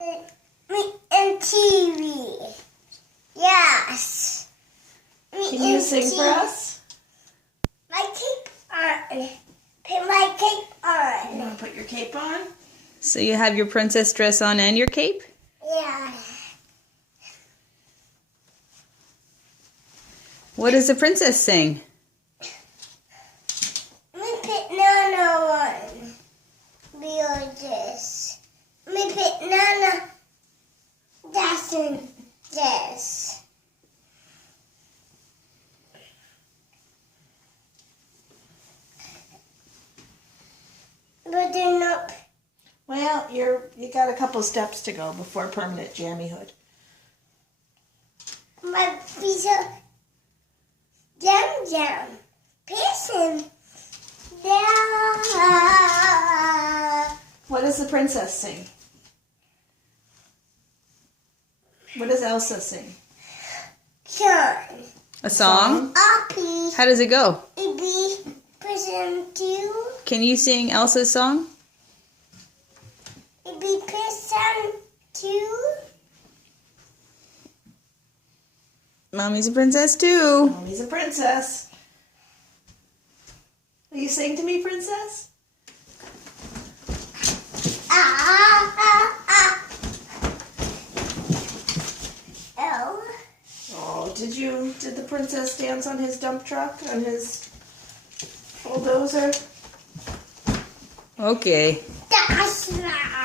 Me and TV. Yes. Can you sing for us? My cape on. Put my cape on. You want to put your cape on? So you have your princess dress on and your cape? Yeah. What does the princess sing? Me put Nana on. Bulldozers. Me put Nana. That's in this. But they're not. Well, you got a couple steps to go before permanent jammy-hood. My feet are jam. Piercing. Yeah. What does the princess sing? What does Elsa sing? Sean. A song? Uppy. How does it go? Be person two. Can you sing Elsa's song? Be person two. Mommy's a princess too. Mommy's a princess. Will you sing to me, princess? Oh. Oh, did the princess dance on his dump truck, on his bulldozer? Okay. That's right.